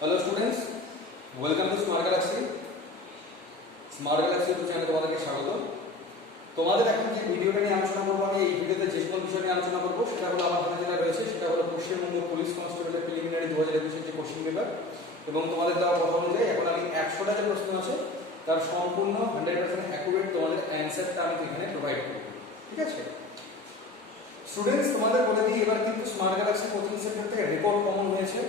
Hello students, welcome to smart Galaxy. Smart Galaxy YouTube চ্যানেলে তোমাদেরকে স্বাগত। তোমাদের এখন যে ভিডিওটা নিয়ে আলোচনা করবো, আমি এই ভিডিওতে যে সকল বিষয় নিয়ে আলোচনা করবো সেটা হলো আমার হাতে যেটা রয়েছে সেটা হলো পশ্চিমবঙ্গ পুলিশ কনস্টেবলের প্রিলিমিনারি 2021 যে কোশ্চেন পেপার। এবং তোমাদের দেওয়া কথা অনুযায়ী এখন আমি 100টা যে প্রশ্ন আছে তার সম্পূর্ণ 100% অ্যাকুরেট তোমাদের অ্যান্সারটা আমি এখানে প্রোভাইড করব। ঠিক আছে স্টুডেন্টস, তোমাদের বলে দিই এবার কিন্তু স্মার্ট গ্যালাক্সি কোচিং সেন্টার থেকে রেকর্ড কমন হয়েছে,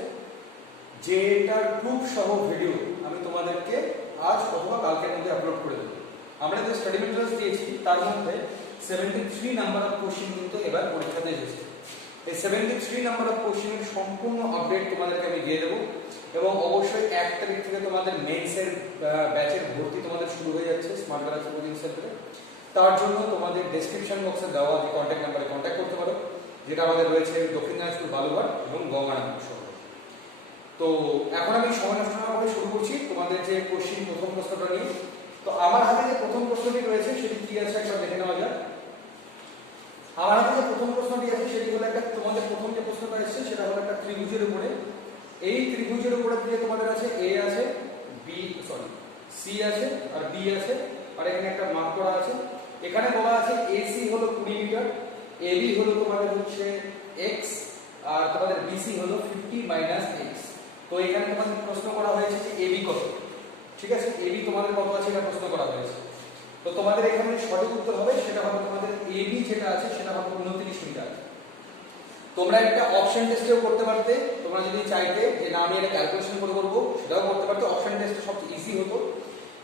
যেটার প্রুফ সহ ভিডিও আমি তোমাদেরকে আজ অথবা কালকের মধ্যে আপলোড করে দেবো। আমরা যে স্টাডি মেটেরিয়ালস দিয়েছি তার মধ্যে 73 নাম্বার অফ কোশ্চেন কিন্তু এবার পরীক্ষাতে এসেছে। এই 73 নাম্বার অফ কোশ্চেনের সম্পূর্ণ আপডেট তোমাদেরকে আমি দিয়ে দেবো। এবং অবশ্যই 1 তারিখ থেকে তোমাদের মেন্সের ব্যাচের ভর্তি তোমাদের শুরু হয়ে যাচ্ছে স্মার্ট গ্যালাক্সি কোচিং সেন্টারে। তার জন্য তোমাদের ডেসক্রিপশন বক্সে দেওয়া যে কন্ট্যাক্ট নাম্বারে কন্ট্যাক্ট করতে পারো, যেটা আমাদের রয়েছে দক্ষিণ দিনাজপুর বালুঘাট এবং গঙ্গারামপুর শহর। তো এখন আমি সময় নষ্ট না করে শুরু করছি তোমাদের যে কোশ্চেন প্রথম প্রশ্নটা নিয়ে। তো আমার হাতে যে প্রথম প্রশ্নটি রয়েছে সেটি কি আছে একবার দেখে নেওয়া যাক। আমার হাতে যে প্রথম প্রশ্নটি আছে সেটি হলো একটা, তোমাদের প্রথম যে প্রশ্নটা এসেছে সেটা হলো একটা ত্রিভুজের উপরে। এই ত্রিভুজের উপরে দিয়ে তোমাদের আছে এ আছে, সি আছে আর বি আছে, আর এখানে একটা মার্ক করা আছে। এখানে বলা আছে এসি হলো 20 মিটার, এবি হলো তোমাদের হচ্ছে এক্স, আর তোমাদের বিসি হলো 50 মাইনাস এক্স। তো এখানে তোমাদের প্রশ্ন করা হয়েছে যে এবি কত। ঠিক আছে, এবি তোমাদের কত আছে এটা প্রশ্ন করা হয়েছে। তো তোমাদের এখানে সঠিক উত্তর হবে সেটা হবে তোমাদের এবি যেটা আছে সেটা হবে 29 মিটার। তোমরা একটা অপশন টেস্টেও করতে পারতে, তোমরা যদি চাইতে যে না আমি এটা ক্যালকুলেশন করে করব সেটাও করতে পারতে। অপশন টেস্ট সবচেয়ে ইজি হতো,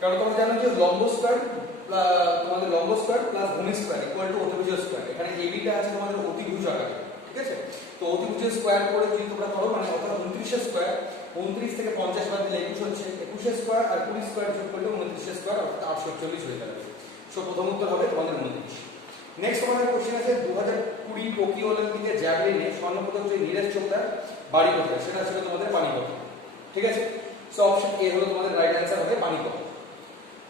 কারণ তোমরা জানো যে লম্ব স্কয়ার তোমাদের লম্ব স্কয়ার প্লাস ভূমি স্কয়ার ইকুয়াল টু অতিভুজ স্কয়ার। এখানে এবিটা আছে তোমাদের অতিভুজ আকারে। ঠিক আছে, তো অতিভুজের স্কয়ার করে যদি তোমরা করো মানে অর্থাৎ 29 স্কয়ার, 29 থেকে 50 বাদ দিলে 21 হচ্ছে, 21 স্কয়ার আর 20 স্কয়ার যোগ করলে 29 স্কয়ার অর্থাৎ 840 হয়ে যাবে। সো প্রথম উত্তর হবে তোমাদের 29। নেক্সট আমাদের কোশ্চেন আছে 2020 টোকিও অলিম্পিকে জ্যাভলিনে স্বর্ণপদক যে নীরজ চোপড়ার বাড়ি কোথায়, সেটা ছিল তোমাদের পানিপথ। ঠিক আছে, সো অপশন এ হলো তোমাদের রাইট অ্যান্সার হবে পানিপথ।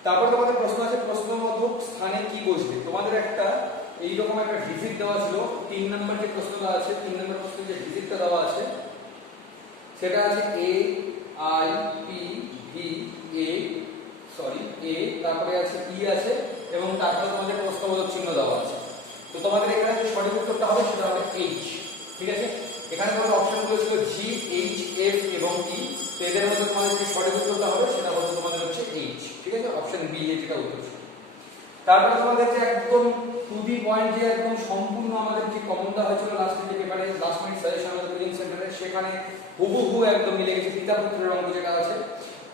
তারপর তোমাদের প্রশ্ন আছে প্রশ্নবোধক স্থানে কি বসবে। তোমাদের একটা এইরকম একটা ডিজিট দেওয়া ছিল, 3 নম্বর যে প্রশ্নটা আছে 3 নম্বর প্রশ্নে যে ডিজিটটা দেওয়া আছে সেটা আছে A I P V A, তারপরে আছে ই আছে এবং তারপরে তোমাদের প্রশ্নবোধক চিহ্ন দেওয়া আছে। তো তোমাদের এখানে যে সঠিক উত্তরটা হবে সেটা হবে এইচ। ঠিক আছে, এখানে তোমাদের অপশনগুলো ছিল জি, এইচ, এফ এবং ই। তো এদের মধ্যে তোমাদের যে সঠিক উত্তরটা হবে সেটা হবে তোমাদের হচ্ছে এইচ। ঠিক আছে, অপশন বি যেটা উত্তর। তারপরে তোমাদের যে একদম টু দি পয়েন্ট যে একদম সম্পূর্ণ আমাদের যে কমনটা হয়েছিল লাস্টে যে পেপারে লাস্ট মিনিট সাজেশন আমাদের কোচিং সেন্টারে, সেখানে হুবহু একদম মিলে গেছে পিতা পুত্রের অঙ্ক যেটা আছে।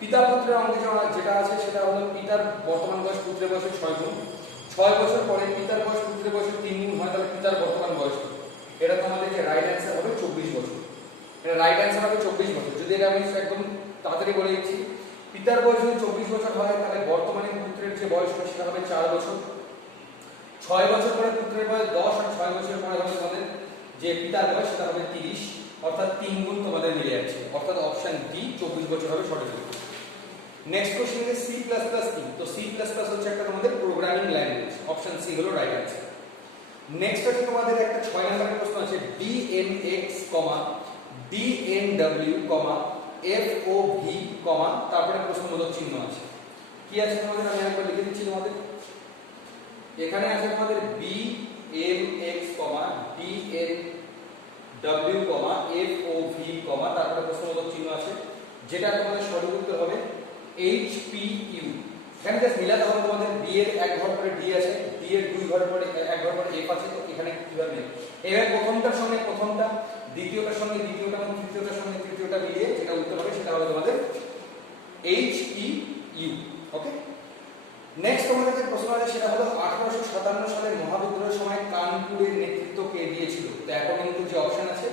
পিতা পুত্রের অঙ্ক যেটা আছে সেটা হলো পিতার বর্তমান বয়স পুত্রের বয়সের 6 গুণ, 6 বছর পরে পিতার বয়স পুত্রের বয়সের 3 গুণ হয়, তাহলে পিতার বর্তমান বয়স কত। এটা তোমাদের যে রাইট অ্যান্সার হবে 24 বছর। এটা রাইট অ্যান্সার হবে 24 বছর। যদি এটা আমি একদম তাড়াতাড়ি বলে দিচ্ছি, পিতার বয়স যদি 24 বছর হয় তাহলে বর্তমানে পুত্রের যে বয়স হবে সেটা হবে 4 বছর। 6 বছর পরে পুত্রের বয়স 10 আর 6 বছর পরে হবে তোমাদের যে পিতার বয়স সেটা হবে 30, অর্থাৎ 3 গুণ তোমাদের মিলে যাচ্ছে, অর্থাৎ অপশন ডি 24 বছর হবে সঠিক উত্তর। নেক্সট কোশ্চেন is C++ কি। তো C++ হচ্ছে একটা তোমাদের প্রোগ্রামিং ল্যাঙ্গুয়েজ, অপশন সি হলো রাইট অ্যান্সার। নেক্সট আছে তোমাদের একটা 6 নম্বরের প্রশ্ন আছে DMX, DNW, FOV, তারপরে প্রশ্নবোধক চিহ্ন আছে। কি আছে তোমাদের, আমি একবার লিখে দিচ্ছি তোমাদের। এখানে আছে তোমাদের BMX, DNW, FOV, তারপরে প্রশ্নবোধক চিহ্ন আছে, যেটা তোমাদের সঠিক উত্তর হবে HPU। এখানে জাস্ট মিলাতে হবে তোমাদের বি এর এক ঘর পরে ডি আছে, ডি এর দুই ঘর পরে এক ঘর পরে এফ আছে। তো এখানে কিভাবে মিলে, এবার প্রথমটার সঙ্গে প্রথমটা, দ্বিতীয়টার সঙ্গে দ্বিতীয়টা এবং তৃতীয়টার সঙ্গে তৃতীয়টা মিলিয়ে যেটা উত্তর হবে সেটা হবে তোমাদের HPU। ওকে, নেক্সট তোমাদের যে প্রশ্ন আছে সেটা হলো 1857 সালের মহাবিদ্রোহের সময় কানপুরের নেতৃত্ব কে দিয়েছিল। তো এখন কিন্তু যে অপশন আছে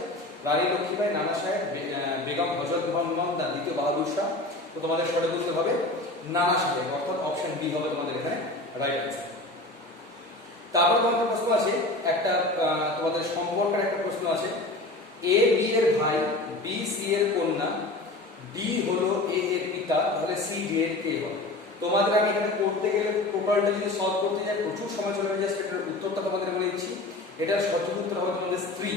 রানী লক্ষ্মীবাই, নানা সাহেব, বেগম হযরত মোহাম্মদ, দ্বিতীয় বাহাদুর শাহ। তো তোমাদের সঠিক উত্তর হবে নানা সাহেব, অর্থাৎ অপশন বি হবে তোমাদের এখানে রাইট অ্যান্সার। তারপর তোমাদের প্রশ্ন আছে একটা তোমাদের সম্পর্কের একটা প্রশ্ন আছে, এ বি এর ভাই, বি সি এর কন্যা, ডি হলো এ এর পিতা, তাহলে সি ডি এর কে হবে। তোমাদের আমি এখানে করতে গেলে টোটালটা যদি সলভ করতে যাই প্রচুর সময় চলে যাবে, জাস্ট এটার উত্তরটা তোমাদের বলে দিচ্ছি। এটার সঠিক উত্তর হবে তোমাদের স্ত্রী।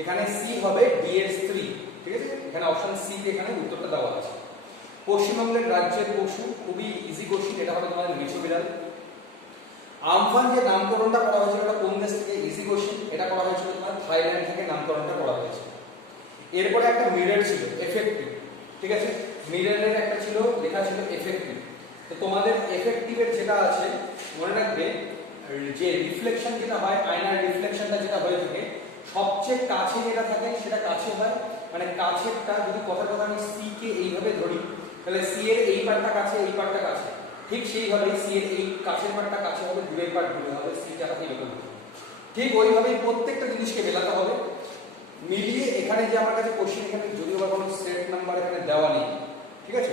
এখানে সি হবে ডি এর স্ত্রী। ঠিক আছে, এখানে অপশন সি তে এখানে উত্তরটা দেওয়া আছে। পশ্চিমবঙ্গের রাজ্যের পশু, খুবই ইজি কোশ্চেন, এটা হবে তোমাদের মেছো বিড়াল। আমফান যে নামকরণটা করা হয়েছিল এটা কোন দেশ থেকে, ইজি কোশ্চেন, এটা করা হয়েছিল তোমার থাইল্যান্ড থেকে নামকরণটা করা হয়েছে। এরপরে একটা মিরর ছিল এফেক্টিভ, ঠিক আছে, মিররের একটা ছিল লেখা ছিল এফেক্টিভ। তো তোমাদের এফেক্টিভের যেটা আছে মনে রাখবে, যে রিফ্লেকশন যেটা হয়, আয়নার রিফ্লেকশনটা যেটা হয়ে থাকে সবচেয়ে কাছে যেটা থাকে সেটা কাছে হয়, মানে কাছেরটা যদি কথার কথা আমি সি কে এইভাবে ধরি তাহলে সি এর এই পার্টটা কাছে, এই পার্টটা কাছে, ঠিক সেইভাবে সি এর এই কাছের পার্টটা কাছে হবে, দূরের পার্ট দূরে হবে, সিটা এরকম হবে। ঠিক ওইভাবেই প্রত্যেকটা জিনিসকে মেলাতে হবে, মিলিয়ে এখানে যে আমার কাছে কোশ্চেন, এখানে যদিও বা কোনো সেট নাম্বার এখানে দেওয়া নেই, ঠিক আছে।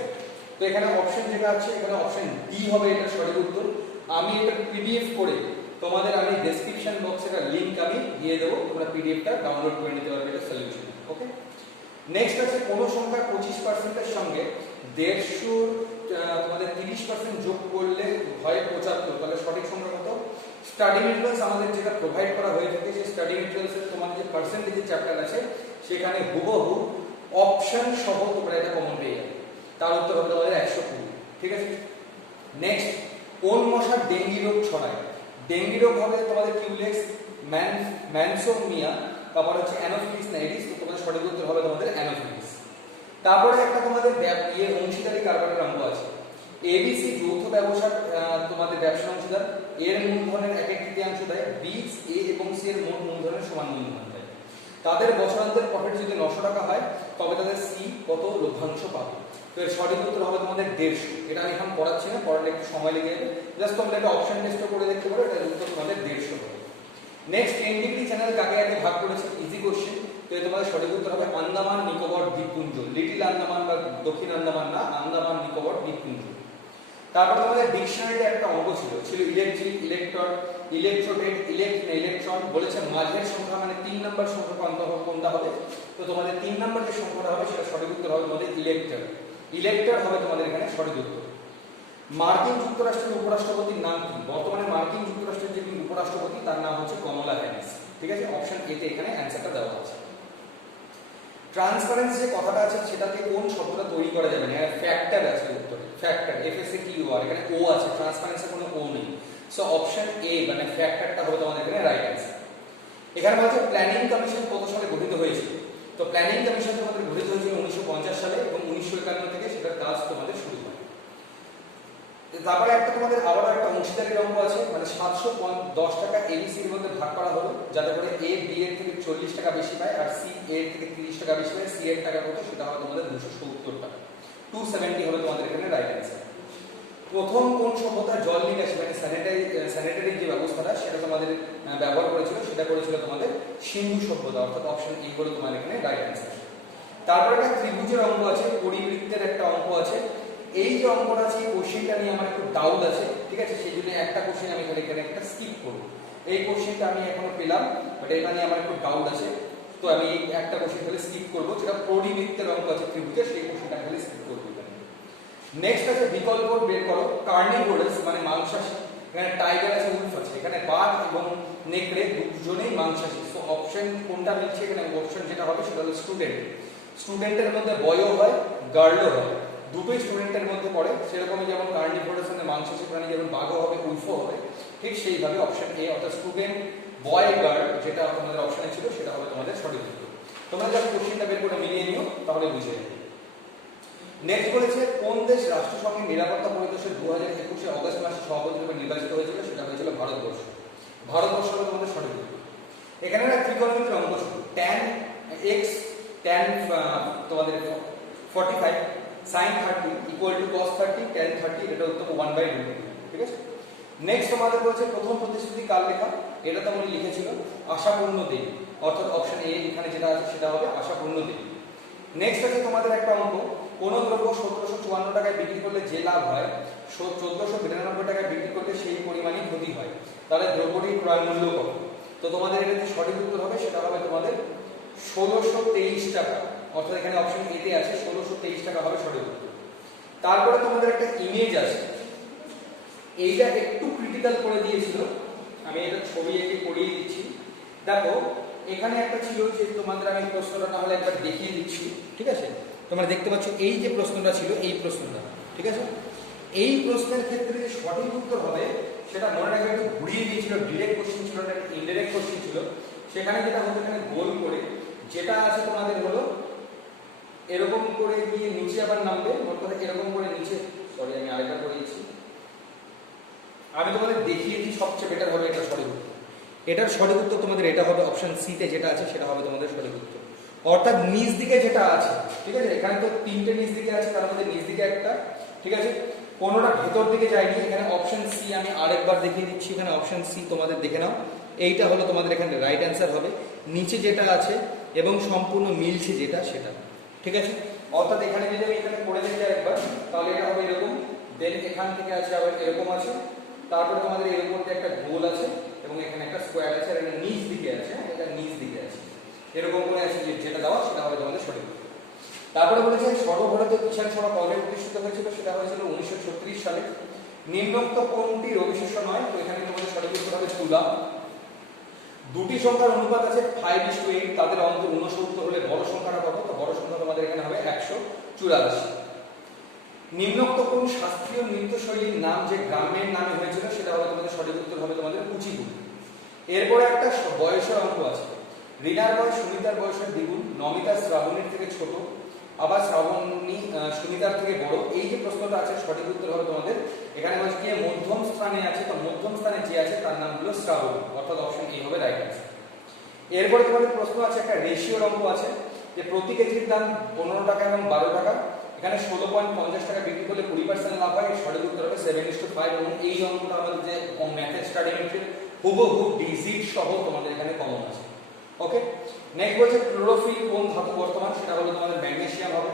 তো এখানে অপশন যেটা আছে, এখানে অপশন ডি হবে এটা সঠিক উত্তর। আমি এটা পিডিএফ করে তোমাদের আমি ডেসক্রিপশন বক্সে একটা লিংক আমি দিয়ে দেবো, তোমরা পিডিএফটা ডাউনলোড করে নিতে পারবে এটা সলিউশন। ওকে, নেক্সট আছে কোন সংখ্যার 25% সঙ্গে 150 তোমাদের 30% যোগ করলে হয় 75, তাহলে সঠিক সংখ্যা কত? স্টাডি মেটেরিয়ালস আমাদের যেটা প্রোভাইড করা হয়ে থাকে, সেই স্টাডি মেটেরিয়ালস এর তোমাদের যে পার্সেন্টেজের চ্যাপ্টার আছে সেখানে হুবহু অপশন সহ তোমরা এটা কমন পেয়ে যাবে। তার উত্তর হবে তোমাদের 120, ঠিক আছে। নেক্সট, কোন মশার ডেঙ্গি রোগ ছড়ায়? ডেঙ্গি রোগ হবে তোমাদের কিউলেক্স ম্যানসোমিয়া, তারপর হচ্ছে অ্যানোফিলিস নাইডিস, তো তোমাদের সঠিক উত্তর হবে তোমাদের অ্যানোফিলিস। তারপরে একটা তোমাদের অংশীদারি কারবারের অঙ্ক আছে। এবিসি যৌথ ব্যবসার তোমাদের ব্যবসা অংশীদার, এর মূলধনের 1/3 দেয়, বি, এ এবং সি এর মোট মূলধনের সমান মূলধন দেয়। তাদের বছরান্তের প্রফিট যদি 900 টাকা হয় তবে তাদের সি কত লভ্যাংশ পাবে? তো এর সঠিক উত্তর হবে তোমাদের 150। এটা আমি এখন পড়াচ্ছি না, পড়ালে একটু সময় লেগে যাবে, জাস্ট তোমরা একটা অপশন টেস্টও করে দেখতে পারো, এটার উত্তর তোমাদের 150 হবে। নেক্সট, 10 ডিগ্রি চ্যানেল কাকে কাকে ভাগ করেছে, ইজি কোশ্চেন। তো তোমাদের সঠিক উত্তর হবে আন্দামান নিকোবর দ্বীপপুঞ্জ, লিটল আন্দামান বা দক্ষিণ আন্দামান না, আন্দামান নিকোবর দ্বীপপুঞ্জ। তারপর তোমাদের ডিকশনারিতে একটা অঙ্ক ছিল ইলেকট্রিক, ইলেকট্রন, ইলেকট্রোডেট, ইলেকট্রন, বলেছে মাঝের সংখ্যা মানে 3 নাম্বার সংখ্যা কোনটা হবে? তো তোমাদের 3 নাম্বার যে সংখ্যাটা হবে সেটা সঠিক উত্তর হবে তোমাদের ইলেক্টর। ইলেক্টর হবে তোমাদের এখানে সঠিক উত্তর। মার্কিন যুক্তরাষ্ট্রের উপরাষ্ট্রপতির নাম কি? বর্তমানে মার্কিন যুক্তরাষ্ট্রের যে উপরাষ্ট্রপতি তার নাম হচ্ছে কমলা হ্যারিস, ঠিক আছে। অপশন এ তে এখানে অ্যানসারটা দেওয়া আছে। ট্রান্সপারেন্সি যে কথাটা আছে সেটাকে কোন শব্দটা তৈরি করা যাবে না, এখানে ফ্যাক্টর আছে উত্তরে, ফ্যাক্টর, এফ এস এ টি ও আর, এখানে ও আছে, ট্রান্সপারেন্সি কোনো ও নেই, সো অপশন এ মানে ফ্যাক্টরটা হবে তোমাদের এখানে রাইট অ্যানসার। এখানে বলছে প্ল্যানিং কমিশন কত সালে গঠিত হয়েছিল? তো প্ল্যানিং কমিশন তোমাদের গঠিত হয়েছিল 1950 সালে এবং 1951 থেকে সেটার কাজ তোমাদের শুরু হয়। তারপরে একটা তোমাদের আবারও একটা অংশীদারির অঙ্ক আছে, মানে 710 টাকা এবিসি এর মধ্যে ভাগ করা হলো, যাতে করে এ বি এর থেকে 40 টাকা বেশি পায় আর সি এর থেকে 30 টাকা বেশি পায়। সি এর টাকা কত? সেটা হবে তোমাদের 270 টাকা, 270 হবে তোমাদের এখানে রাইট অ্যানসার। প্রথম কোন সভ্যতা জল নিকাশি মানে স্যানিটারি যে ব্যবস্থাটা সেটা তোমাদের ব্যবহার করেছিল, সেটা করেছিল তোমাদের সিন্ধু সভ্যতা, অর্থাৎ অপশন ই হলো তোমাদের এখানে রাইট অ্যানসার। তারপরে একটা ত্রিভুজের অঙ্ক আছে, পরিবৃত্তের একটা অঙ্ক আছে। এই যে অঙ্কটা আছে এই কোশ্চেনটা নিয়ে আমার একটু ডাউট আছে, ঠিক আছে, সেই জন্য একটা কোশ্চেন আমি এখানে একটা স্কিপ করব। এই কোশ্চেনটা আমি এখনো পেলাম, বাট এটা নিয়ে আমার একটু ডাউট আছে, তো আমি একটা কোশ্চেন তাহলে স্কিপ করব, যেটা পরিবৃত্তের অঙ্ক আছে ত্রিভুজের, সেই কোশ্চেনটা তাহলে স্কিপ করব। নেক্সট আছে বিকল্প বের করো। কার্নিভোরাস মানে মাংসাশী, এখানে টাইগার আছে, উলফ আছে, এখানে বাঘ এবং নেকড়ে দুজনেই মাংসাশী, সো অপশন কোনটা মিলছে এখানে? অপশন যেটা হবে সেটা হলো স্টুডেন্ট। স্টুডেন্টের মধ্যে বয়ও হয়, গার্লও হয়, দুটোই স্টুডেন্টের মধ্যে পড়ে। সেরকমই যেমন কার্নিভোরাস মানে মাংসাশী প্রাণী, যেমন বাঘও হবে উলফও হবে, ঠিক সেইভাবে অপশন এ অর্থাৎ স্টুডেন্ট বয় গার্ল যেটা তোমাদের অপশনে ছিল সেটা হবে তোমাদের সঠিক উত্তর। তোমরা যখন কোশ্চেনটা বের করে মিলিয়ে নিও তাহলে বুঝে যাবে। নেক্সট বলেছে কোন দেশ রাষ্ট্রসংঘের নিরাপত্তা পরিষদের 2021 অগস্ট মাসে সভাপতি হিসেবে নির্বাচিত হয়েছিল? সেটা হয়েছিল ভারতবর্ষ। ভারতবর্ষ হলো তোমাদের সঠিক উত্তর। এখানে একটা ত্রিকোণমিতির অঙ্ক ছিল, tan x tan তোমাদের 45 sin 30 equal to cos 30 tan 30, এটা উত্তর 1/2, ঠিক আছে। নেক্সট তোমাদের বলেছে প্রথম প্রতিশ্রুতি কার লেখা? এটা তো উনি লিখেছিল আশাপূর্ণ দেবী, অর্থাৎ অপশন এ এখানে যেটা আছে সেটা হবে আশাপূর্ণ দেবী। নেক্সট আছে তোমাদের একটা অঙ্ক, কোন দ্রব্য 1754 টাকায় বিক্রি করলে যে লাভ হয় 1492 টাকায় বিক্রি করলে সেই পরিমাণই ক্ষতি হয়, তাহলে দ্রব্যটির ক্রয় মূল্য কত? তো তোমাদের এটা যে সঠিক উত্তর হবে সেটা হবে তোমাদের 1623 টাকা, অর্থাৎ এখানে অপশন এ তে আছে 1623 টাকা হবে সঠিক উত্তর। তারপরে তোমাদের একটা ইমেজ আছে, এইটা একটু ক্রিটিক্যাল করে দিয়েছিল, আমি এটা ছবি এঁকে করিয়ে দিচ্ছি। দেখো এখানে একটা ছিল যে তোমাদের আমি প্রশ্নটা তাহলে একবার দেখিয়ে দিচ্ছি, ঠিক আছে। তোমরা দেখতে পাচ্ছ এই যে প্রশ্নটা ছিল, এই প্রশ্নটা, ঠিক আছে? এই প্রশ্নের ক্ষেত্রে যে সঠিক উত্তর হবে সেটা মনে রাখবে একটু ঘুরিয়ে দিয়েছিল, ডিরেক্ট কোশ্চেন ছিল না, ইনডাইরেক্ট কোশ্চেন ছিল। সেখানে যেটা হতো, এখানে গোল করে যেটা আছে তোমাদের হলো এরকম করে গিয়ে নিচে আবার নামবে, অর্থাৎ এরকম করে নিচে, সরি আমি আরেকবার করে দিচ্ছি, আমি তোমাদের দেখিয়ে দিই সবচেয়ে বেটার হবে এটা সঠিক উত্তর। এটার সঠিক উত্তর তোমাদের এটা হবে, অপশন সি তে যেটা আছে সেটা হবে তোমাদের সঠিক উত্তর। অর্থাৎ নিচ দিকে যেটা আছে, ঠিক আছে, এখানে তো তিনটে নিচ দিকে আছে, তার মধ্যে নিচ দিকে একটা, ঠিক আছে, কোনোটা ভেতর দিকে যায়নি। এখানে অপশন সি আমি আরেকবার দেখিয়ে দিচ্ছি, এখানে অপশন সি তোমাদের দেখে নাও, এইটা হলো তোমাদের এখানে রাইট অ্যান্সার হবে, নিচে যেটা আছে এবং সম্পূর্ণ মিলছে যেটা সেটা, ঠিক আছে? অর্থাৎ এখানে যদি আমি এখানে করে দেখি একবার, তাহলে এটা হবে এরকম, দেন এখান থেকে আছে আবার এরকম আছে, তারপরে তোমাদের এর মধ্যে একটা গোল আছে এবং এখানে একটা স্কোয়ার আছে, আর এটা নিচ দিকে আছে, এটা নিচ দিকে আছে, এরকম করে আছে, যেটা দেওয়া সেটা হবে তোমাদের সঠিক উত্তর। তারপরে বলেছে সর্বভারতীয় কিষাণ সভা কবে প্রতিষ্ঠিত হয়েছিল, সেটা হয়েছিল 1936 সালে। নিম্নোক্ত কোনটি রবি শস্য নয়, তো এখানে তোমাদের সঠিক উত্তর হবে তুলা। দুটি সংখ্যার অনুপাত আছে 5:8, তাদের অন্তর 69 হলে বড় সংখ্যাটা কত, তো বড় সংখ্যা তোমাদের এখানে হবে 184। নিম্নোক্ত কোন শাস্ত্রীয় নৃত্যশৈলীর নাম যে গ্রামের নামে হয়েছিল, সেটা হবে তোমাদের সঠিক উত্তর হবে তোমাদের কুচিপুড়ি। এরপরে একটা বয়সের অঙ্ক আছে, রিনার বয়স সুমিতার বয়সের দ্বিগুণ, নমিতা শ্রাবণীর থেকে ছোট, আবার শ্রাবণী সুমিতার থেকে বড়। এই যে প্রশ্নটা আছে সঠিক উত্তর হবে তোমাদের এখানে বলছে কি মধ্যম স্থানে আছে, তো মধ্যম স্থানে যে আছে তার নাম হলো শ্রাবণী, অর্থাৎ অপশন এ হবে রাইট অ্যান্সার। এরপরে তোমাদের প্রশ্ন আছে, একটা রেশিওর অঙ্ক আছে যে প্রতি কেজির দাম 15 টাকা এবং 12 টাকা, এখানে 16.50 টাকা বিক্রি করলে 20% লাভ হয়, সঠিক উত্তর হবে 7:5। এবং এই অঙ্কটা আমাদের যে ম্যাথের স্টাডি মেট্রিক হুবহু ডিজিট সহ তোমাদের এখানে কমন আছে। ওকে, নেক্সট বলছে ক্লোরোফিল কোন ধাতু বর্তমান, সেটা হলো তোমাদের ম্যাগনেসিয়াম হবে।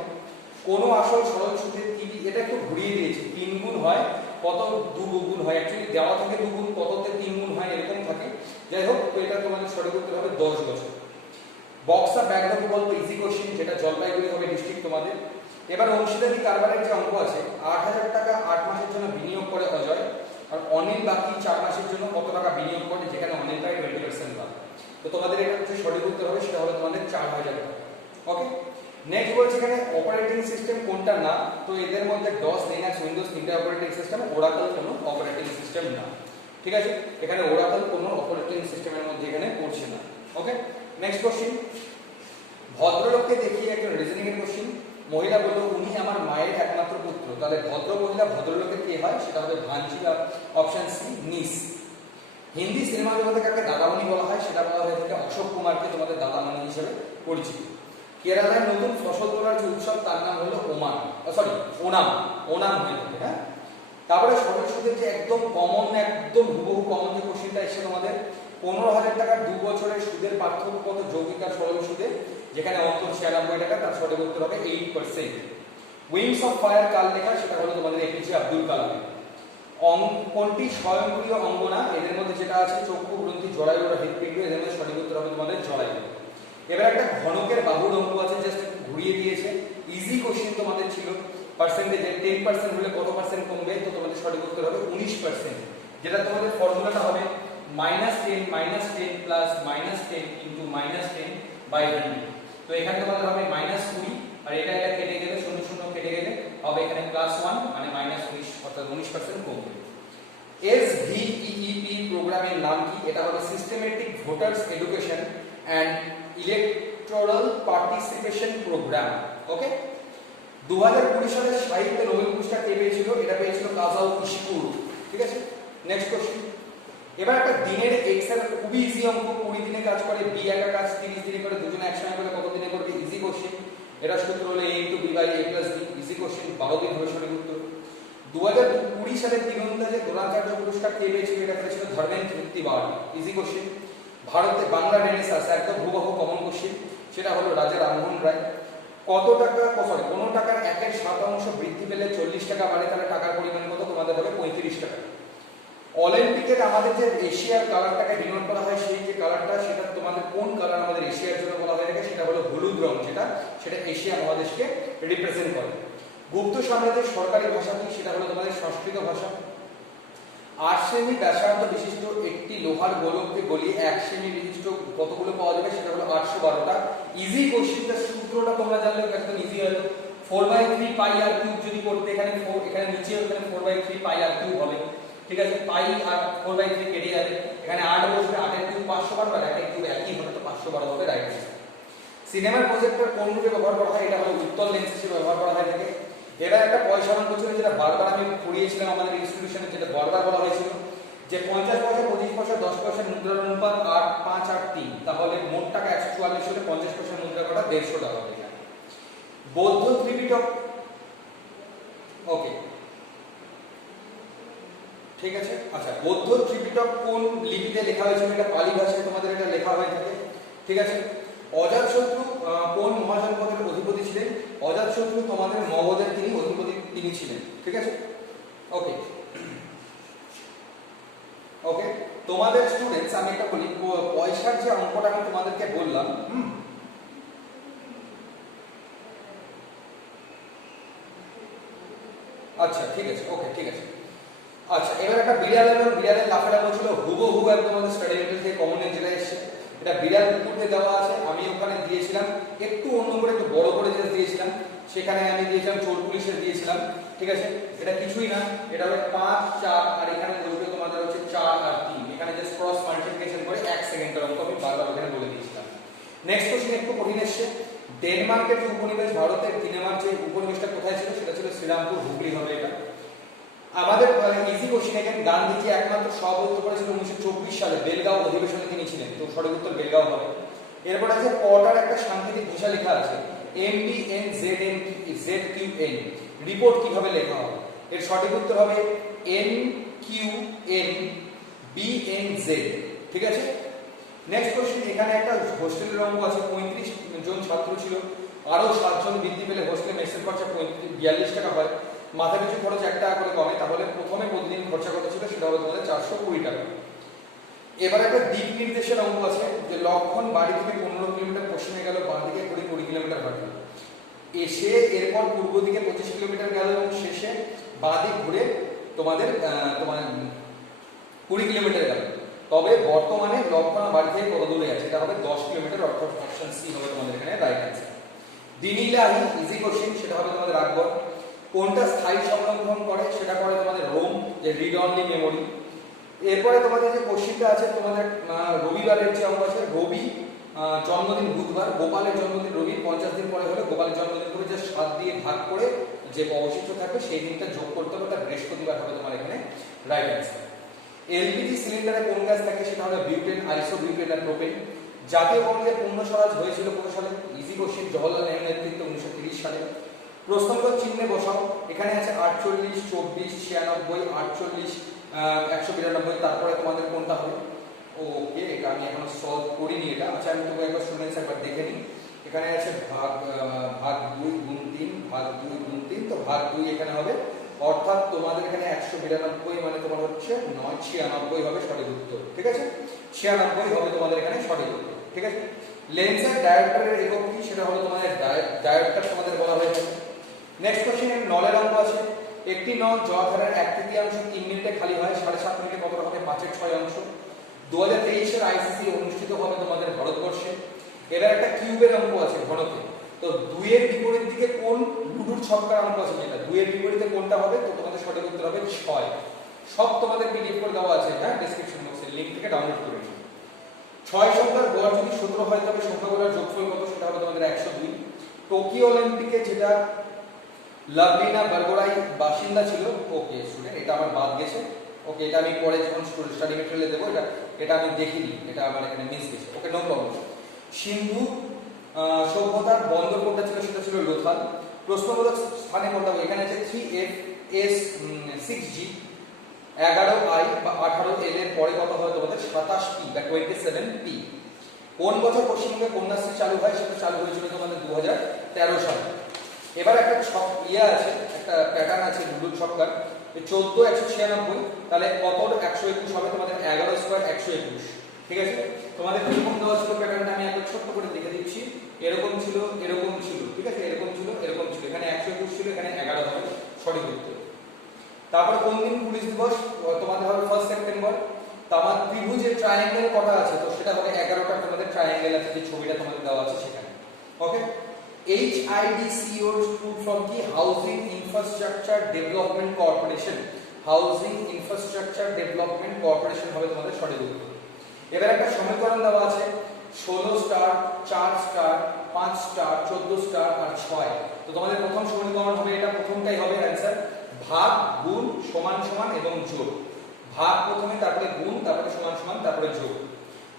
কোন আসল সরল সূত্রের টিভি, এটা একটু ঘুরিয়ে দিয়েছে, 3 গুণ হয় কত 2 গুণ হয়, অ্যাকচুয়ালি দেওয়া থাকে 2 গুণ কততে 3 গুণ হয় এরকম থাকে, যাই হোক, তো এটা তোমাদের সঠিক উত্তর হবে 10 বছর। বক্সা ব্যাঘ্র প্রকল্প ইজি কোশ্চেন, যেটা জলপাইগুড়ি হবে ডিস্ট্রিক্ট তোমাদের। এবার অংশীদারি কারবারের যে অঙ্ক আছে, 8,000 টাকা 8 মাসের জন্য বিনিয়োগ করে অজয়, আর অনিল বাকি 4 মাসের জন্য কত টাকা বিনিয়োগ করে, যেখানে অনিল পায় 20% লাভ। তো তোমাদের এটা হচ্ছে সঠিক উত্তর হবে, সেটা হবে তোমাদের 4,000 টাকা। ওকে, নেক্সট বলছে এখানে অপারেটিং সিস্টেম কোনটা না, তো এদের মধ্যে DOS, লিনাক্স, উইন্ডোজ তিনটা অপারেটিং সিস্টেম, ওরাকল কোনো অপারেটিং সিস্টেম না, ঠিক আছে? এখানে ওরাকল কোনো অপারেটিং সিস্টেমের মধ্যে এখানে পড়ছে না। ওকে, নেক্সট কোশ্চেন, ভদ্রলোককে দেখিয়ে একটা রিজনিং এর কোশ্চেন। মহিলা বলল উনি আমার মায়ের একমাত্র পুত্র, তাহলে ভদ্র মহিলা ভদ্রলোকের কে হয়, সেটা হবে ভাঞ্জি, অপশন সি নিস। হিন্দি সিনেমা জগতে কাকে দাদামণি বলা হয়, সেটা বলা হয়ে থাকে অশোক কুমারকে তোমাদের দাদামণি হিসেবে পরিচিত। কেরালায় নতুন ফসল তোলার যে উৎসব তার নাম হলো ওনাম, ওনাম হয়ে থাকে। হ্যাঁ, তারপরে সরল সুদের যে একদম কমন, একদম হুবহু কমন যে কোশ্চেনটা এসে তোমাদের 15,000 টাকার 2 বছরের সুদের পার্থক্য কত যৌগিক আর সরল সুদে, যেখানে অন্তর 96 টাকা, তার সঠিক উত্তর হবে 8%। উইংস অফ ফায়ার কার লেখা, সেটা হলো তোমাদের এপিজে আব্দুল কালাম। কোনটি স্বয়ংক্রিয় অঙ্গ না, এদের মধ্যে যেটা আছে চক্ষু গ্রন্থি, জরায়ু আর হৃৎপিণ্ড, এদের মধ্যে সঠিক উত্তর হবে তোমাদের জরায়ু। এবার একটা ঘনকের বাহুর অঙ্ক আছে, জাস্ট ঘুরিয়ে দিয়েছে, ইজি কোশ্চেন তোমাদের ছিল। পার্সেন্টেজে 10% হলে কত পার্সেন্ট কমবে, তো তোমাদের সঠিক উত্তর হবে 19%, যেটা তোমাদের ফর্মুলাটা হবে -10 -10 প্লাস -10 ইনটু -10 বাই 100। তো এখানে তোমাদের হবে -20, আর এটা কেটে গেলে 0 0 কেটে গেলে হবে এখানে +1, মানে -19, অর্থাৎ 19% কমবে। SVEEP প্রোগ্রামের নাম কি, এটা হলো systematic voters education and electoral participation programme. Okay, 2020 সালে সাহিত্যে নোবেল পুরস্কার কে পেয়েছিল, এটা পেয়েছিল কাজাও ইশকুর, ঠিক আছে? নেক্সট কোশ্চেন, এবার একটা দিনের এক্স এর খুবই ইজি অঙ্ক, 20 দিনে কাজ করে, বি একা কাজ 30 দিনে করে, দুজনে একসঙ্গে করে কত দিনে করবে, ইজি কোশ্চেন। এটা সূত্র হলো a * b / a + b, easy question, 12 দিন হবে সঠিক উত্তর। 2020 সালে তীরন্দাজে দ্রোণাচার্য পুরস্কার কে পেয়েছিল, এটা পেয়েছিল ধর্মেন্দ্র তিওয়ারি, ইজি কোশ্চেন। ভারতে বাংলা রেনেসাঁস একদম হুবহু কমন কোশ্চেন, সেটা হলো রাজা রামমোহন রায়। কত টাকা, কোন টাকার 1/7 বৃদ্ধি পেলে 40 টাকা বাড়ে, তাহলে টাকার পরিমাণ কত, তোমাদের হবে 35 টাকা। অলিম্পিকের আমাদের যে এশিয়ার কালারটাকে ডিনোট করা হয়, সেই যে কালারটা, সেটা তোমাদের কোন কালার আমাদের এশিয়ার জন্য বলা হয়ে থাকে, সেটা হলো হলুদ রং, সেটা এশিয়া মহাদেশকে রিপ্রেজেন্ট করে। গুপ্ত সাম্রাজ্যের সরকারি ভাষা কি, সেটা হলো তোমাদের সংস্কৃত ভাষা। 8 সেমি ব্যাসার্ধ বিশিষ্ট একটি লোহার গোলককে গলিয়ে 1 সেমি বিশিষ্ট কতগুলো পাওয়া যাবে, সেটা হলো 812টা। ইজি কোশ্চেন, সূত্রটা তোমরা জানলে একদম ইজি হয়ে যাবে। 4/3 পাই আর কিউব যদি করতে এখানে 4 এখানে নিচে এখানে 4/3 পাই আর কিউব হবে, ঠিক আছে। পাই আর 4/3 কেটে যাবে, এখানে 8 বসবে, 8 এর কিউব 512 আর 1 এর কিউব একই হবে, তো 512 হবে রাইট অ্যান্সার। সিনেমার প্রজেক্টর কোন রূপে ব্যবহার করা হয়? এটা হলো উত্তল লেন্স হিসেবে ব্যবহার করা হয় থাকে। এবার একটা পয়সার অঙ্ক ছিল যেটা বারবার আমি পড়িয়েছিলাম আমাদের ইনস্টিটিউশনে, যেটা বারবার বলা হয়েছিল যে 50 পয়সা, 25 পয়সা, 10 পয়সার মুদ্রার অনুপাত 8, 5 আর 3, তাহলে মোট টাকা 144 হলে 50 পয়সার মুদ্রা কটা 150 টাকা হবে। বৌদ্ধ ত্রিপিটক, ওকে ঠিক আছে। আচ্ছা, বৌদ্ধ ত্রিপিটক কোন লিপিতে লেখা হয়েছিল? এটা পালি ভাষায় তোমাদের এটা লেখা হয়ে থাকে, ঠিক আছে। অজাতশত্রু কোন মহাজনপদের অধিপতি ছিলেন? অজাতশত্রু তোমাদের মগধের তিনি অধিপতি তিনি ছিলেন, ঠিক আছে। ওকে ওকে, তোমাদের স্টুডেন্টস আমি একটা বলি, পয়সার যে অঙ্কটা আমি তোমাদেরকে বললাম, আচ্ছা ঠিক আছে, ওকে ঠিক আছে। আচ্ছা, এবার একটা বিড়াল এবং বিড়ালের লাফালাফি ছিল হুবহু একদম আমাদের স্টাডি মেটেরিয়াল থেকে কমন যেটা এসেছে। এটা বিড়াল কুকুরকে দেওয়া আছে, আমি ওখানে দিয়েছিলাম একটু অন্য করে, একটু বড় করে যে দিয়েছিলাম, সেখানে আমি দিয়েছিলাম চোর পুলিশের দিয়েছিলাম, ঠিক আছে। এটা কিছুই না, এটা হবে 5, 4 আর এখানে বসবে তোমাদের হচ্ছে 4 আর 3, এখানে জাস্ট ক্রস মাল্টিপ্লিকেশন করে 1 সেকেন্ডের অঙ্ক আমি বারবার ওখানে বলে দিয়েছিলাম। নেক্সট কোশ্চেন একটু কঠিন এসেছে। ডেনমার্কের যে উপনিবেশ ভারতের 3 মার্চ যে উপনিবেশটা কোথায় ছিল? সেটা ছিল শ্রীরামপুর, হুগলি হবে এটা। আমাদের ইজি কোশ্চেন এখানে গান্ধীজি একমাত্র সভাপতিত্ব করেছিল 1924 সালে বেলগাঁও অধিবেশনে তিনি ছিলেন, তো সঠিক উত্তর বেলগাঁও হবে। এরপর আছে পটার একটা সাংকেতিক ভাষা লেখা আছে MBNZN রিপোর্ট কিভাবে লেখা হবে? এর সঠিক উত্তর হবে NQNBNZ, ঠিক আছে। নেক্সট কোশ্চেন, এখানে একটা হোস্টেলের অঙ্ক আছে, 35 জন ছাত্র ছিল, আরো 7 জন বৃদ্ধি পেলে হোস্টেলে মেসের খরচা 42 টাকা হয়, মাথা পিছু খরচ 1 টাকা করে কমে, তাহলে প্রথমে প্রতিদিন খরচা কত ছিল? সেটা হবে তোমাদের 420 টাকা। এবার একটা দিক নির্দেশের অঙ্ক আছে যে লক্ষণ বাড়ি থেকে 15 কিলোমিটার পশ্চিমে গেল, বাঁ দিকে 20 কিলোমিটার হাঁটল, এসে এরপর পূর্ব দিকে 25 কিলোমিটার গেল এবং শেষে বাঁ দিক ঘুরে তোমাদের 20 কিলোমিটার গেল, তবে বর্তমানে লক্ষণ বাড়ি থেকে কত দূরে আছে? এটা হবে 10 কিলোমিটার, অর্থাৎ অপশন সি হবে তোমাদের এখানে রাইট অ্যান্সার। দিনিলাহি ইজি কোশ্চেন, সেটা হবে তোমাদের আকবর। কোনটা স্থায়ী সংরক্ষণ করে? সেটা করে তোমাদের রোম, যে রিড অনলি মেমোরি। এরপরে তোমাদের যে কোশ্চেনটা আছে তোমাদের রবিবারের যে অঙ্ক আছে, রবি জন্মদিন বুধবার, গোপালের জন্মদিন রবি, 50 দিন পরে হলে গোপালের জন্মদিন করে যে 7 দিয়ে ভাগ করে যে অবশিষ্ট থাকবে সেই দিনটা যোগ করতে হবে, ওটা বৃহস্পতিবার হবে তোমার এখানে রাইট অ্যান্সার। এলপিজি সিলিন্ডারে কোন গ্যাস থাকে? সেটা হবে বিউটেন, আইসোবিউটেন আর প্রোপেন। জাতীয় কংগ্রেসের পূর্ণ স্বরাজ হয়েছিল কোন সালে? ইজি কোশ্চেন, জওহরলাল নেহরু নেতৃত্বে 1930 সালে। প্রশ্নগুলো চিহ্নে বসাও, এখানে আছে 48, 24, 96, 48, 192, তারপরে তোমাদের কোনটা হবে? ওকে, এটা আমি এখনো সলভ করিনি এটা। আচ্ছা, আমি তোমাকে একবার স্টুডেন্টস একবার দেখে নিই। এখানে আছে ভাগ 2 গুণ 3, ভাগ 2 গুণ 3, তো ভাগ 2 এখানে হবে, অর্থাৎ তোমাদের এখানে 192 মানে তোমার হচ্ছে 9, 96 হবে সঠিক উত্তর, ঠিক আছে। 96 হবে তোমাদের এখানে সঠিক উত্তর, ঠিক আছে। লেন্সের ডায়োপ্টারের একক কি? সেটা হলো তোমাদের ডায়োপ্টার তোমাদের বলা হয়েছে। নেক্সট কোশ্চেন, নলের অঙ্ক আছে। একটি নল জলাধারের 1/3 3 মিনিটে খালি হয়, 7.5 মিনিটে কত হবে? 5/6। 2023 এর আইসিসি অনুষ্ঠিত হবে তোমাদের ভারতবর্ষে। এবার একটা কিউবের অঙ্ক আছে ঘনকে, তো 2 এর বিপরীত দিকে কোন লুডুর ছক্কার অঙ্ক আছে? যেটা 2 এর বিপরীতে কোনটা হবে? তো তোমাদের সঠিক উত্তর হবে 6। সব তোমাদের পিডিএফ করে দেওয়া আছে, হ্যাঁ, ডেসক্রিপশন বক্সে লিংক থেকে ডাউনলোড করে নিও। 6 সংখ্যার গড় যদি 17 হয় তবে সংখ্যাগুলোর যোগফল কত? সেটা হবে তোমাদের 102। টোকিও অলিম্পিকে যেটা লাভলিনা বরগোড়াই বাসিন্দা ছিল, ওকে স্টুডেন্ট, এটা আমার বাদ গেছে, ওকে, এটা আমি পরে যখন স্টাডি মেটেরিয়ালে দেবো এটা আমি দেখিনি, এটা আমার এখানে মিস গেছে, ওকে নো প্রবলেম। সিন্ধু সভ্যতার বন্দর কোনটা ছিল? সেটা ছিল লোথাল। প্রশ্নবোধক স্থানে কোনটা হবে? এখানে আছে 3F S 6G 11I বা 18L এর পরে কত হবে তোমাদের? 27P বা 27P। কোন বছর পশ্চিমবঙ্গে কন্যাশ্রী চালু হয়? সেটা চালু হয়েছিল তোমাদের 2013 সালে। এবার একটা আছে, একটা প্যাটার্ন আছে লুডুর ছক্কার, 14 196, তাহলে কত 121 হবে তোমাদের? 11 স্কয়ার 121, ঠিক আছে। তোমাদের এরকম দেওয়া ছিল প্যাটার্নটা, আমি একবার ছোট করে দেখে দিচ্ছি। এরকম ছিল, এরকম ছিল, ঠিক আছে, এরকম ছিল, এরকম ছিল, এখানে 121 ছিল, এখানে 11 হবে সঠিক উত্তর। তারপর কোন দিন পুলিশ দিবস? তোমাদের হবে 1 সেপ্টেম্বর। তারপর ত্রিভুজের ট্রায়াঙ্গেল কটা আছে? তো সেটা হবে 11টা তোমাদের ট্রায়াঙ্গেল আছে, যে ছবিটা তোমাদের দেওয়া আছে সেখানে, ওকে। HIDCO ফুল ফর্ম কি? Housing infrastructure development corporation. Housing infrastructure development corporation হবে তোমাদের সঠিক উত্তর। এবার একটা সমীকরণ দেওয়া আছে 16 স্টার, 4 স্টার, 5 স্টার, 14 স্টার আর 6। তো তোমাদের প্রথম সমীকরণ হবে এটা, প্রথমটাই হবে অ্যানসার, ভাগ গুণ সমান সমান এবং যোগ। ভাগ প্রথমে, তারপরে গুণ, তারপরে সমান সমান, তারপরে যোগ।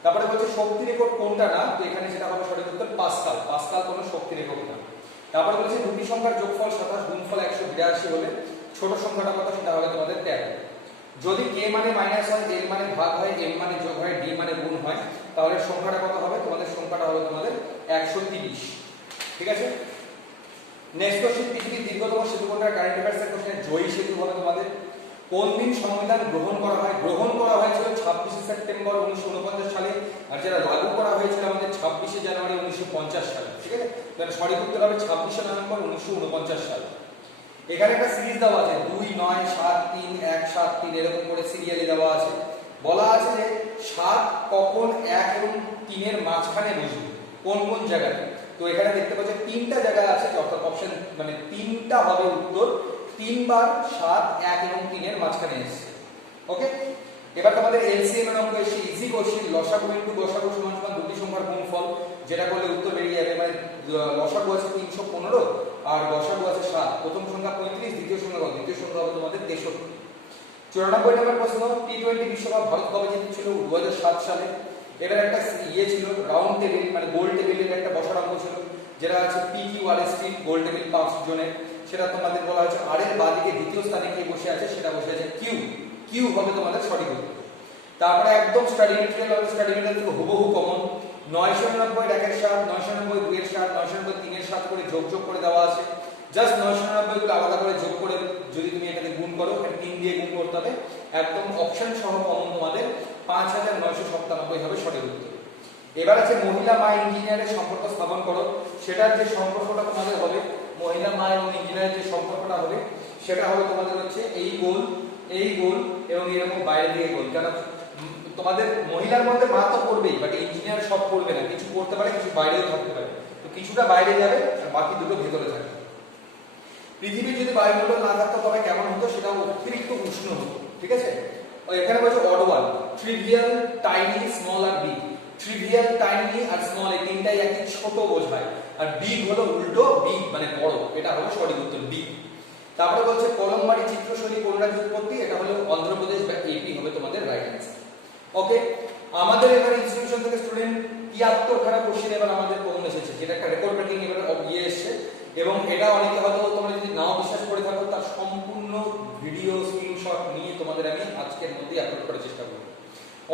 তারপরে বলছে শক্তির একক কোনটা না, তো এখানে যেটা হবে সঠিক উত্তর পাস্কাল। পাস্কাল কোনো শক্তির একক না। তারপরে বলছে দুটি সংখ্যার যোগফল 27 গুণফল 182 হলে ছোট সংখ্যাটা কত, সেটা হবে তোমাদের 13। যদি k মানে মাইনাস হয়, l মানে ভাগ হয়, m মানে যোগ হয়, d মানে গুণ হয়, তাহলে সংখ্যাটা কত হবে? তোমাদের সংখ্যাটা হবে তোমাদের 130। ঠিক আছে। নেক্সট কোশ্চেন, পৃথিবীর দীর্ঘতম সেতু কোনটা? কারেন্ট অ্যাফেয়ার্স এর কোশ্চেন, জয়ী সেতু হবে তোমাদের। কোন দিন সংবিধান গ্রহণ করা হয়? গ্রহণ করা হয়েছিল 26 সেপ্টেম্বর 1949 সালে, আর যেটা লাগু করা হয়েছিল আমাদের 26 জানুয়ারি 1950 সালে। ঠিক আছে, তাহলে সঠিক উত্তর হবে 26 নভেম্বর 1949 সাল। এখানে একটা সিরিজ দেওয়া আছে 2 9 7 3 1 7 3 এরকম করে সিরিয়ালি দেওয়া আছে। বলা আছে যে 7 কখন 1 এবং 3 এর মাঝখানে বসবে, কোন কোন জায়গায়? তো এখানে দেখতে পাচ্ছ তিনটা জায়গা আছে, অর্থাৎ অপশন মানে তিনটা হবে উত্তর। তিনবার 7 1 এবং 3 এর মাঝখানে এসেছে। ওকে, এবার তোমাদের এলসিএম এর অঙ্ক এসে ইজি কোশ্চেন, লসাগু ইনটু গসাগু সমান সমান দুটি সংখ্যার গুণফল, যেটা করলে উত্তর বেরিয়ে যাবে। মানে লসাগু আছে 315 আর গসাগু আছে 7। প্রথম সংখ্যা 35, দ্বিতীয় সংখ্যা কত? দ্বিতীয় সংখ্যা হবে তোমাদের 63। 94 নম্বর প্রশ্ন, টি20 বিশ্বকাপ ভারত কবে জিতেছিল? 2007 সালে। এবার একটা ছিল রাউন্ড টেবিল, মানে গোল টেবিলের একটা বসার অঙ্ক ছিল, যেটা আছে PQRST গোল টেবিল 5 জনের। সেটা তোমাদের বলা হয়েছে আর এর বাদিকে দ্বিতীয় স্থানে কে বসে আছে? সেটা বসে আছে কিউ। কিউ হবে তোমাদের সঠিক উত্তর। তারপরে একদম স্টাডি মেটেরিয়াল হবে, স্টাডি মেটেরিয়াল থেকে হুবহু কমন 999 1 এর 7, 999 2 এর 7, 999 3 এর 7 করে যোগ করে দেওয়া আছে। জাস্ট 999 গুলো আলাদা করে যোগ করে যদি তুমি এটাকে গুণ করো, এখানে 3 দিয়ে গুণ করতে হবে। একদম অপশন সহ কমন তোমাদের 5997 হবে সঠিক উত্তর। এবার আছে মহিলা মা ইঞ্জিনিয়ারের সম্পর্ক স্থাপন করো। সেটার যে সম্পর্কটা তোমাদের হবে, মহিলা মা এবং ইঞ্জিনিয়ারের যে সম্পর্কটা হবে, সেটা হবে তোমাদের হচ্ছে এই গোল এবং এরকম বাইরে দিয়ে গোল। কারণ তোমাদের মহিলার মধ্যে মা তো পড়বেই, বাট ইঞ্জিনিয়ার সব পড়বে না, কিছু পড়তে পারে, কিছু বাইরেও থাকতে পারে। তো কিছুটা বাইরে যাবে আর বাকি দুটো ভেতরে থাকবে। পৃথিবীর যদি বায়ুমণ্ডল না থাকতো তবে কেমন হতো? সেটা অতিরিক্ত উষ্ণ হতো। ঠিক আছে, এখানে বলছে odd one, trivial, tiny, small আর বিগ। ট্রিভিয়াল, টাইনি আর স্মল এই তিনটাই একই ছোট বোঝায়, আর বিগ হলো উল্টো, বিগ মানে বড়। এটা হলো সঠিক উত্তর, বিগ। তারপরে বলছে কলমবাড়ি চিত্রশৈলী কোন রাজ্যের উৎপত্তি? এটা হলো অন্ধ্রপ্রদেশ বা এপি হবে তোমাদের রাইট অ্যান্সার। ওকে, আমাদের এবার ইনস্টিটিউশন থেকে স্টুডেন্ট 73 খানা কোশ্চেন এবার আমাদের কমন এসেছে, যেটা একটা রেকর্ড ব্রেকিং এবার এসেছে। এবং এটা অনেকে হয়তো তোমরা যদি নাও বিশ্বাস করে থাকো, তার সম্পূর্ণ ভিডিও স্ক্রিনশট নিয়ে তোমাদের আমি আজকের মধ্যে আপলোড করেছি।